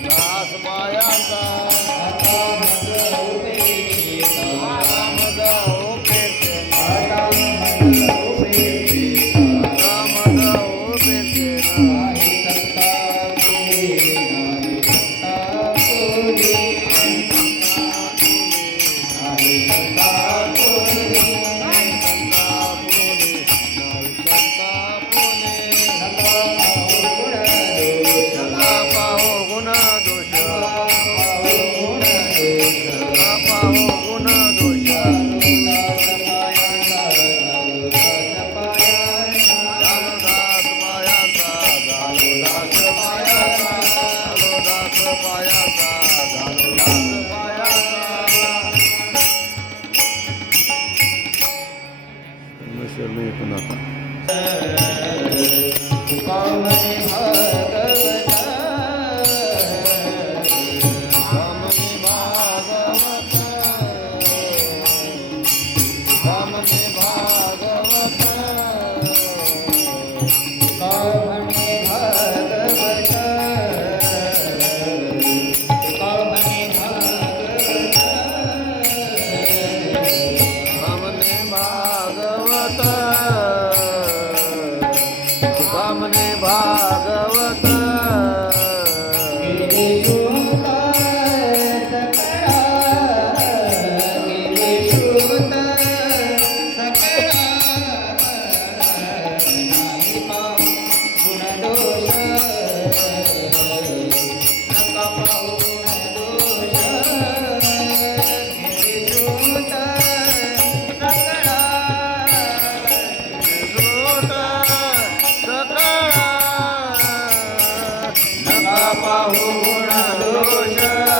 那什么样的？这路也不难。भागव Yeah.